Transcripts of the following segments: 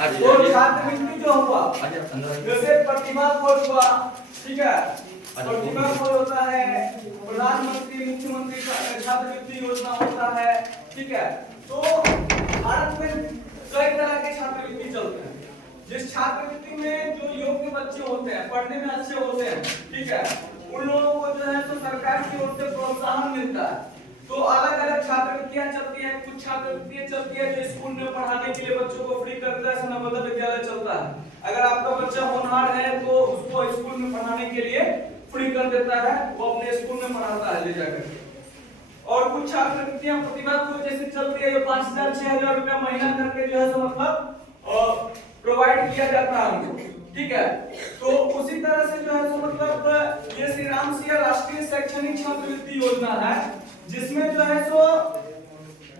तो छात्रवृत्ति जो हुआ जैसे प्रतिभा खोज हुआ, ठीक है, प्रतिभा खोज होता है, प्रधानमंत्री मुख्यमंत्री छात्रवृत्ति योजना होता है, ठीक है। तो भारत में कई तरह के छात्रवृत्ति चलते हैं। जिस छात्रवृत्ति में जो योग्य बच्चे होते हैं, पढ़ने में अच्छे होते हैं, ठीक है, उन लोगों को जो है तो सरकार की ओर से प्रोत्साहन मिलता है। तो अलग अलग छात्रवृत्तियां चलती हैं। कुछ छात्रवृत्तियां चलती है जो स्कूल में पढ़ाने के लिए बच्चों को फ्री कर देता है, नवोदय विद्यालय चलता है। अगर आपका बच्चा होनहार है तो उसको स्कूल में पढ़ाने के लिए फ्री कर देता है, वो अपने स्कूल में पढ़ाता है ले जाकर। और कुछ छात्रवृत्तियां प्रतिभा खोज जैसे चलती है जो 5000 6000 रुपया महीना करके जो है मतलब प्रोवाइड किया जाता है हमको, ठीक है। तो उसी तरह से जो है तो मतलब ये श्री राम सिया राष्ट्रीय शैक्षणिक छात्रवृत्ति योजना है, जिसमें जो है सो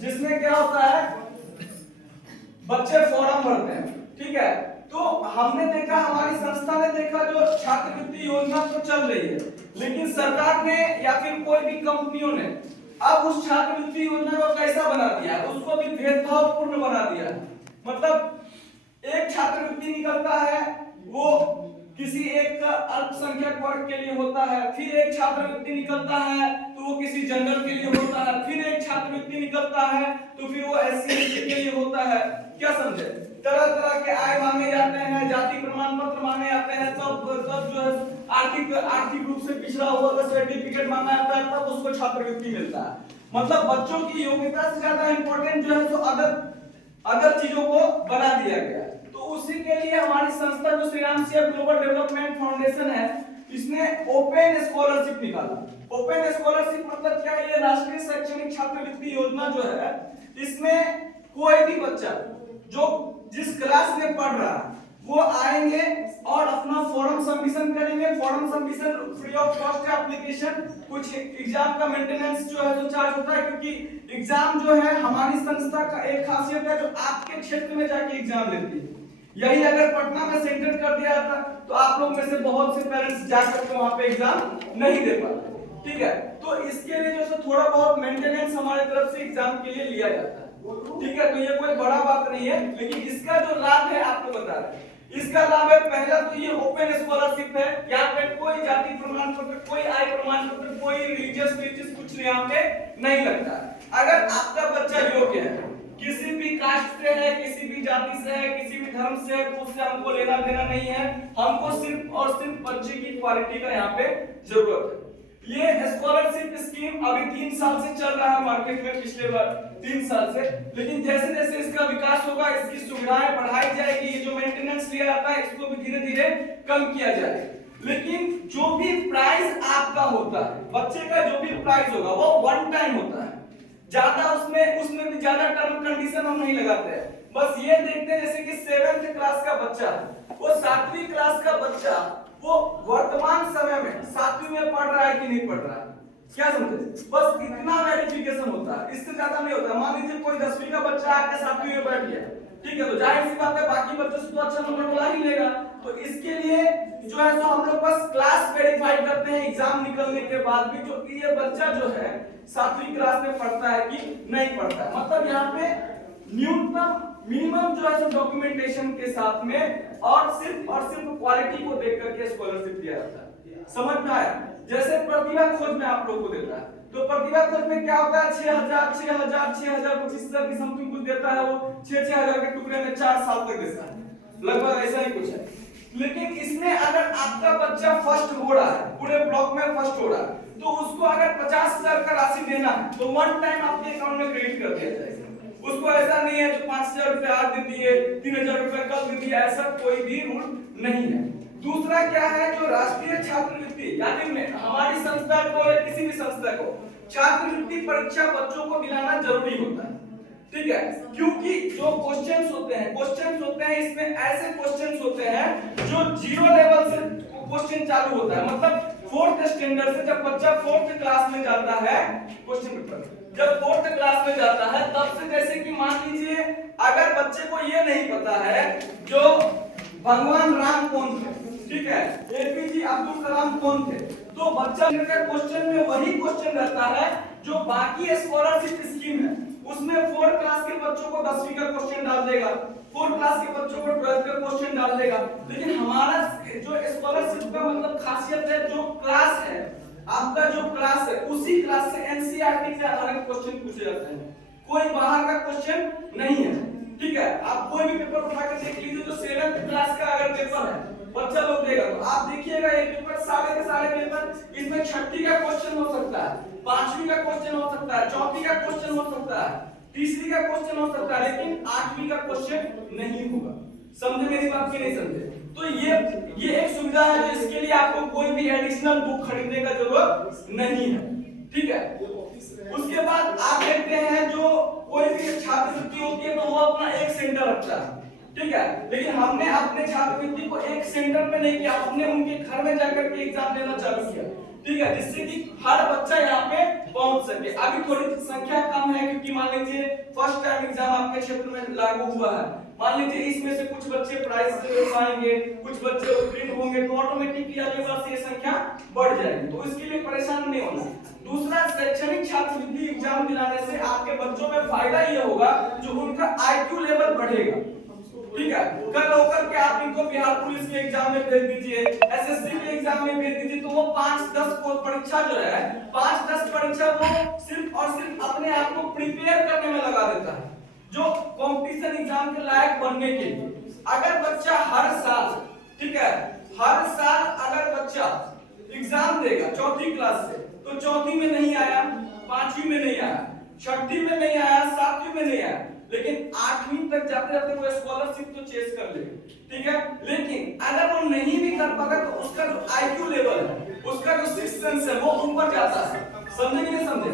जिसमें क्या होता है बच्चे फॉर्म भरते हैं, ठीक है। तो हमने देखा, हमारी संस्था ने देखा जो छात्रवृत्ति योजना तो चल रही है, लेकिन सरकार ने या फिर कोई भी कंपनियों ने अब उस छात्रवृत्ति योजना को कैसा बना दिया है, उसको भी भेदभावपूर्ण बना दिया है। मतलब एक छात्रवृत्ति निकलता है वो किसी एक अल्पसंख्यक वर्ग के लिए होता है, फिर एक छात्रवृत्ति निकलता है तो वो किसी जनरल के लिए होता है, फिर एक छात्रवृत्ति निकलता है तो फिर वो एससी एसटी के लिए होता है। क्या समझे? तरह तरह के आय मांगे जाते हैं, जाति प्रमाण पत्र मांगे जाते हैं, तब जो है आर्थिक रूप से पिछड़ा हुआ का सर्टिफिकेट मांगा जाता है, तब उसको छात्रवृत्ति मिलता है। मतलब बच्चों की योग्यता से ज्यादा इंपॉर्टेंट जो है तो अदर चीजों को बना दिया गया। तो उसी के लिए हमारी संस्था जो Shri Ram Siya global development foundation है, इसने ओपन स्कॉलरशिप निकाला। ओपन स्कॉलरशिप मतलब क्या है? ये राष्ट्रीय शैक्षणिक छात्रवृत्ति योजना जो है, इसमें कोई भी बच्चा जो जिस क्लास में पढ़ रहा है वो आएंगे और अपना फॉर्म सबमिशन करेंगे। Form submission free of cost है एप्लीकेशन। कुछ एग्जाम का मेंटेनेंस जो है तो चार्ज होता है, क्योंकि एग्जाम जो है हमारी संस्था का एक खासियत है जो आपके क्षेत्र में जाके एग्जाम लेती है। यही अगर पटना में सेंटर कर दिया जाता तो आप लोग में से बहुत से पेरेंट्स जा करके वहां पे एग्जाम नहीं दे पाते, ठीक है। तो इसके लिए जो है थोड़ा बहुत मेंटेनेंस हमारे तरफ से एग्जाम के लिए लिया जाता है, ठीक है। तो ये कोई बड़ा बात नहीं है, लेकिन इसका जो लाभ है आपको बता रहे हैं। इसका लाभ है, पहला तो ये ओपन स्कॉलरशिप है। यहाँ पे कोई जाति प्रमाण पत्र, कोई आय प्रमाण पत्र, कोई रिलीजियस कुछ यहाँ पे नहीं लगता। अगर आपका बच्चा योग्य है, किसी भी कास्ट से है, किसी भी जाति से है, किसी भी धर्म से है, तो उससे हमको लेना देना नहीं है। हमको सिर्फ और सिर्फ बच्चे की क्वालिटी का यहाँ पे जरूरत है। ये स्कॉलरशिप स्कीम अभी 3 साल से चल रहा है मार्केट में, पिछले 3 साल से। लेकिन जैसे जैसे इसका विकास होगा, इसकी सुविधाएं बढ़ाई जाएगी, ये जो मेंटेनेंस लिया जाता है इसको भी धीरे धीरे कम किया जाएगा। लेकिन जो भी प्राइस आपका होता है, बच्चे का जो भी प्राइस होगा वो वन टाइम होता है। ज्यादा उसमें भी ज्यादा टर्म कंडीशन हम नहीं लगाते हैं। बस ये देखते हैं जैसे कि 7th क्लास का बच्चा, वो 7वीं क्लास का बच्चा, वो वर्तमान समय में 7वीं में पढ़ रहा है कि नहीं पढ़ रहा है, क्या समझे? बस इतना वेरिफिकेशन होता है, इससे ज्यादा नहीं होता। मान लीजिए कोई 10वीं का बच्चा आके 7वीं में बैठ गया, ठीक है, तो जाहिर सी बात है बाकी बच्चों से तो अच्छा नंबर बुला ही लेगा। तो इसके लिए जो है तो हम लोग बस क्लास वेरीफाई करते हैं एग्जाम निकलने के बाद भी, जो कि ये बच्चा जो है 7वीं क्लास में पढ़ता है कि नहीं पढ़ता है। मतलब यहाँ पे न्यूनतम मिनिमम जो है डॉक्यूमेंटेशन के साथ में और सिर्फ क्वालिटी को देख करके स्कॉलरशिप दिया जाता है। समझ में आया? जैसे प्रतिभा खोज में आप लोग को देता है, तो प्रतिभा खोज में क्या होता है, 6000 25,000 की समथिंग कुछ देता है, वो 6,000 के टुकड़े में 4 साल तक देता है, लगभग ऐसा ही कुछ है। लेकिन इसमें अगर आपका बच्चा फर्स्ट हो रहा है, पूरे ब्लॉक में फर्स्ट हो रहा है, तो उसको अगर 50,000 का राशि देना है तो वन टाइम आपके अकाउंट में क्रेडिट कर दिया जाएगा। उसको ऐसा नहीं है जो 5,000 रुपए आज दे दिए, 3,000 रुपए कल दे दिए, ऐसा कोई भी रूल नहीं है। दूसरा क्या है, जो राष्ट्रीय छात्रवृत्ति, यानी में हमारी संस्था को या किसी भी संस्था को छात्रवृत्ति परीक्षा बच्चों को दिलाना जरूरी होता है, ठीक है। क्योंकि जो क्वेश्चंस होते हैं इसमें ऐसे क्वेश्चंस होते हैं जो 0 लेवल से क्वेश्चन चालू होता है। मतलब 4th स्टैंडर्ड से जब बच्चा 4th क्लास में जाता है, क्वेश्चन पेपर जब 4th क्लास में जाता है, तब से जैसे कि मान लीजिए अगर बच्चे को ये नहीं पता है जो भगवान राम कौन थे, ठीक है, एपीजे अब्दुल कलाम कौन थे, तो बच्चा का क्वेश्चन में वही क्वेश्चन रहता है जो बाकी स्कॉलरशिप स्कीम है उसमें 4th क्लास के बच्चों को 10वीं का क्वेश्चन डाल देगा, 4 क्लास के बच्चों को 12th का क्वेश्चन डाल देगा। लेकिन हमारा जो स्कॉलरशिप का मतलब खासियत है, जो क्लास है आपका, जो क्लास है उसी क्लास से एनसीईआरटी के आधारित क्वेश्चन पूछे जाते हैं, कोई बाहर का क्वेश्चन नहीं है। ठीक है, आप कोई भी पेपर उठा कर देख लीजिए, जो 7th क्लास का अगर पेपर है बच्चा लोग देगा तो आप देखिएगा ये पेपर सारे के सारे पेपर, इसमें छठी का क्वेश्चन हो सकता है, 5वीं का क्वेश्चन हो सकता है, 4वीं का क्वेश्चन हो सकता है, 3री का क्वेश्चन हो सकता है, लेकिन 8वीं का क्वेश्चन नहीं होगा। समझे मेरी बात की नहीं समझे? तो ये एक सुविधा है जो इसके लिए आपको कोई भी एडिशनल बुक खरीदने का जरूरत नहीं है। ठीक है, उसके बाद आप देखते हैं जो कोई भी छात्रवृत्ति होती है तो वो अपना एक सेंटर रखता है। ठीक है, लेकिन हमने अपने छात्रवृत्ति को एक सेंटर में नहीं किया, हमने उनके घर में जाकर के एग्जाम देना चालू किया। ठीक है, जिससे कि हर बच्चा यहाँ पे पहुंच सके। अभी थोड़ी संख्या कम है क्योंकि मान लीजिए फर्स्ट टाइम एग्जाम आपके क्षेत्र में लागू हुआ है, मान लीजिए इसमें से कुछ बच्चे प्राइज से पाएंगे, कुछ बच्चे उत्तीर्ण होंगे, तो ऑटोमेटिकली अगले वर्ष ये संख्या बढ़ जाएगी, तो इसके लिए परेशान नहीं होना। दूसरा, शैक्षणिक छात्रवृत्ति एग्जाम दिलाने से आपके बच्चों में फायदा ये होगा जो उनका आईक्यू लेवल बढ़ेगा। ठीक है, कल होकर के आप इनको बिहार पुलिस के एग्जाम में भेज दीजिए, एसएससी के एग्जाम में भेज दीजिए, तो वो 5-10 को परीक्षा जो है 5-10 परीक्षा वो सिर्फ और सिर्फ अपने आप को प्रिपेयर करने में लगा देता है, जो कंपटीशन एग्जाम के लायक बनने के लिए। अगर बच्चा हर साल, ठीक है, हर साल अगर बच्चा एग्जाम देगा 4th क्लास से, तो 4th में नहीं आया, 5वीं में नहीं आया, 6वीं में नहीं आया, 7वीं में नहीं आया, लेकिन 8वीं तक जाते जाते वो स्कॉलरशिप तो चेस कर लेगा। ठीक है, लेकिन अगर वो नहीं भी कर पाता तो उसका जो आईक्यू लेवल है, उसका जो सिक्स्थ सेंस है वो ऊपर जाता है। समझे कि नहीं समझे?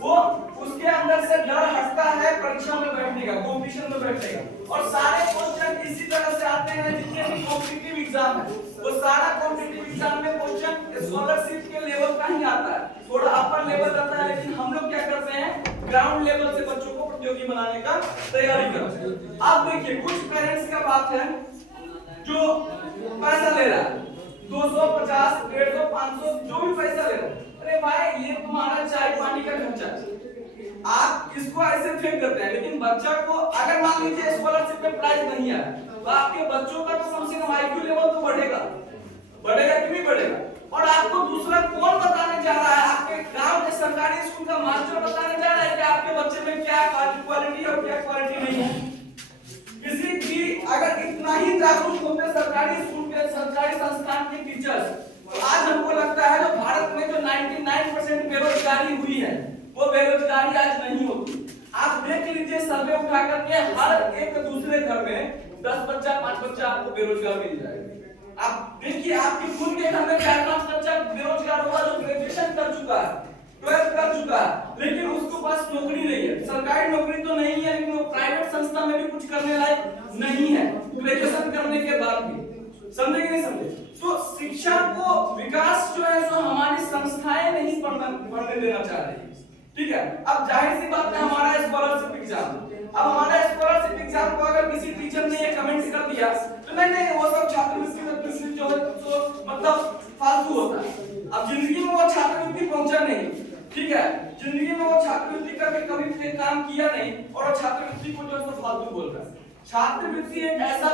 वो उसके अंदर से डर हटता है परीक्षा में बैठने का, कंपटीशन में बैठने का। और सारे क्वेश्चन इसी तरह से आते हैं, जितने भी कॉम्पिटिटिव एग्जाम है वो सारा कॉम्पिटिटिव एग्जाम में क्वेश्चन स्कॉलरशिप के लेवल का ही आता है, थोड़ा अपर लेवल रहता है। लेकिन हम लोग क्या करते हैं, ग्राउंड लेवल से बच्चों को प्रतियोगी बनाने का तैयारी करते हैं। अब देखिए कुछ पेरेंट्स का बात है जो पैसा ले रहा है, 250, 150, 500 जो भी पैसा ले रहा है, अरे भाई ये तुम्हारा चाय पानी का खर्चा, आप इसको ऐसे फेंक करते हैं। लेकिन बच्चा को अगर मान लीजिए स्कॉलरशिप में प्राइज नहीं है तो आपके बच्चों का तो कम से कम आईक्यू लेवल तो बढ़ेगा, बढ़ेगा कि नहीं बढ़ेगा? और आपको दूसरा कौन बताने जा रहा है, आपके गांव के सरकारी स्कूल का मास्टर बताने जा रहा है कि आपके बच्चे में क्या क्वालिटी और क्या क्वालिटी नहीं है। किसी की अगर इतना ही जागरूक होते सरकारी स्कूल के, सरकारी संस्थान के टीचर्स, तो आज हमको लगता है जो भारत में जो 99% बेरोजगारी हुई है वो बेरोजगारी आज नहीं होती। आप देख लीजिए सर्वे उठा करके हर एक दूसरे घर में 10 बच्चा 5 बच्चा आपको बेरोजगार मिल जाएगा। आप देखिए आपके खुद के घर में 4-5 बच्चा बेरोजगार हुआ जो ग्रेजुएशन कर चुका है, 12th कर चुका है, लेकिन उसके पास नौकरी नहीं है। सरकारी नौकरी तो नहीं है, लेकिन वो प्राइवेट संस्था में भी कुछ करने लायक नहीं है ग्रेजुएशन करने के बाद भी। समझे कि नहीं समझे? तो शिक्षा को विकास जो है सो हमारी संस्थाएं नहीं बढ़ने देना चाह रही है। ठीक है, अब जाहिर सी बात है हमारा स्कॉलरशिप एग्जाम, अब हमारा स्कॉलरशिप एग्जाम को अगर किसी टीचर ने ये कमेंट कर दिया तो नहीं वो सब छात्रवृत्ति में जो है तो मतलब फालतू होता है। अब जिंदगी में वो छात्रवृत्ति पहुंचा नहीं, ठीक है, जिंदगी में वो छात्रवृत्ति का कभी काम किया नहीं और छात्रवृत्ति को जो है तो फालतू बोल रहा है। छात्रवृत्ति एक ऐसा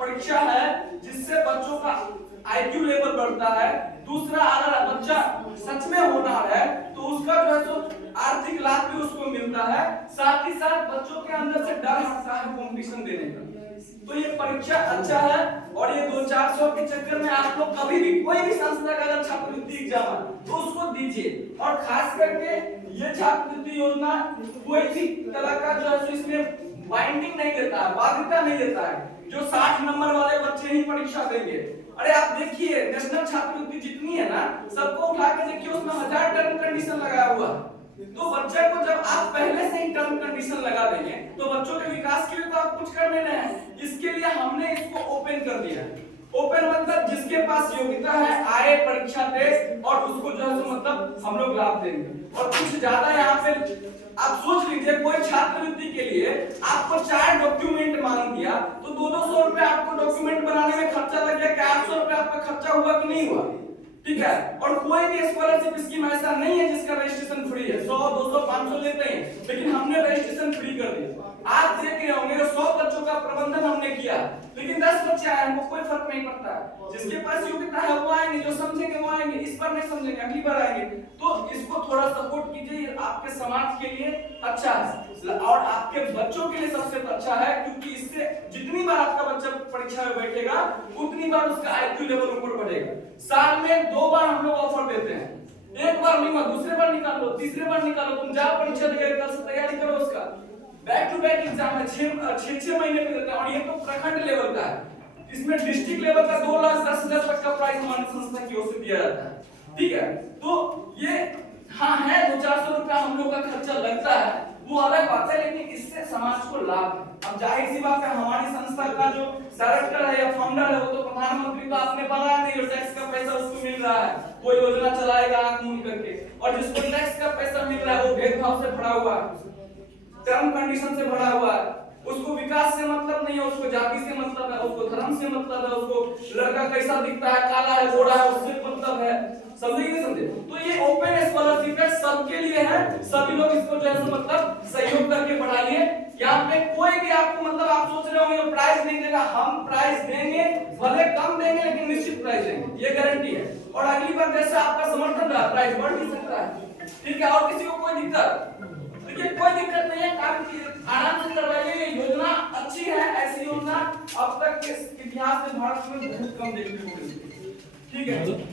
परीक्षा है जिससे बच्चों का आईक्यू लेवल बढ़ता है। दूसरा, अगर बच्चा सच में होनहार है तो उसका जो है तो आर्थिक लाभ भी उसको मिलता है, साथ ही साथ बच्चों के अंदर से डर हटता है कंपटीशन देने का। तो ये परीक्षा अच्छा है और ये 2-400 के चक्कर में आप लोग कभी भी कोई भी संस्था का अगर छात्रवृत्ति एग्जाम है तो उसको दीजिए। और खास करके ये छात्रवृत्ति योजना कोई भी तरह का जो है इसमें बाइंडिंग नहीं देता है, बाध्यता नहीं देता है जो 60 नंबर वाले बच्चे ही परीक्षा देंगे। अरे आप देखिए नेशनल छात्रवृत्ति जितनी है ना, सबको उठा के देखिए उसमें 1000 टर्म कंडीशन लगाया हुआ है। तो बच्चे को जब आप पहले से ही टर्म कंडीशन लगा देंगे तो बच्चों के विकास के लिए तो आप कुछ कर नहीं रहे हैं। इसके लिए हमने इसको ओपन कर दिया है। ओपन मतलब जिसके पास योग्यता है आए परीक्षा दे और उसको जो है मतलब हम लोग लाभ देंगे। और कुछ ज्यादा यहाँ पे आप सोच लीजिए कोई छात्रवृत्ति के लिए आपको 4 डॉक्यूमेंट मांग दिया तो 200 रुपए आपको डॉक्यूमेंट बनाने में खर्चा लग गया, क्या 800 रुपए आपका खर्चा हुआ कि नहीं हुआ? ठीक है, और कोई भी स्कॉलरशिप स्कीम ऐसा नहीं है जिसका रजिस्ट्रेशन फ्री है। 100, 200, 500 लेते हैं, लेकिन हमने रजिस्ट्रेशन फ्री कर दिया। आप देख रहे होंगे 100 बच्चों का प्रबंधन हमने किया, लेकिन 10 बच्चे आए, हमको कोई फर्क नहीं पड़ता है। जिसके पास योग्यता है वो आएंगे, जो समझेंगे वो आएंगे, इस बार नहीं समझेंगे अगली बार आएंगे। तो इसको थोड़ा सपोर्ट कीजिए, ये आपके समाज के लिए अच्छा है और आपके बच्चों के लिए सबसे अच्छा है, क्योंकि इससे जितनी बार आपका बच्चा परीक्षा में बैठेगा उतनी बार उसका आईक्यू लेवल ऊपर बढ़ेगा। साल में 2 बार हम लोग ऑफर देते हैं, एक बार नहीं, दूसरे बार निकालो, तीसरे बार निकालो, तुम जाओ परीक्षा देने कल से तैयारी करो उसका। बैक टू बैक एग्जाम है, 6 महीने पे देते हैं, और ये तो प्रखंड लेवल का है। इसमें डिस्ट्रिक्ट लेवल का 2,10,000 तक का प्राइज हमारी संस्था की ओर से दिया जाता है। ठीक है, तो ये हाँ है 200-400 रुपया हम लोग का खर्चा लगता है, वो अलग बात है, लेकिन इससे समाज को लाभ है। अब जाहिर सी बात है, हमारी संस्था का जो डायरेक्टर है या फाउंडर है वो तो प्रधानमंत्री का आपने बनाया नहीं, और टैक्स का पैसा उसको मिल रहा है, वो योजना चलाएगा आंख मूंद करके, और जिसको टैक्स का पैसा मिल रहा है वो भेदभाव से भरा हुआ है, टर्म कंडीशन से भरा हुआ है, उसको विकास से मतलब नहीं है, उसको जाति से मतलब है, उसको धर्म से मतलब है, उसको लड़का कैसा दिखता है, काला है गोरा है उससे मतलब है, समझे कि नहीं समझे? तो ये ओपन स्कॉलरशिप है, सबके लिए है, सभी लोग इसको जो है मतलब सहयोग करके पढ़ाइए। यहाँ पे कोई भी आपको मतलब आप सोच रहे होंगे प्राइज नहीं देगा, हम प्राइज देंगे, भले कम देंगे लेकिन निश्चित प्राइज देंगे, ये गारंटी है। और अगली बार जैसे आपका समर्थन रहा प्राइज बढ़ भी सकता है, ठीक है। और किसी को कोई दिक्कत, देखिए कोई दिक्कत नहीं है, काम आराम से करवाइए, ये योजना अच्छी है। ऐसी योजना अब तक के इतिहास में भारत में बहुत कम देखने को मिली, ठीक है।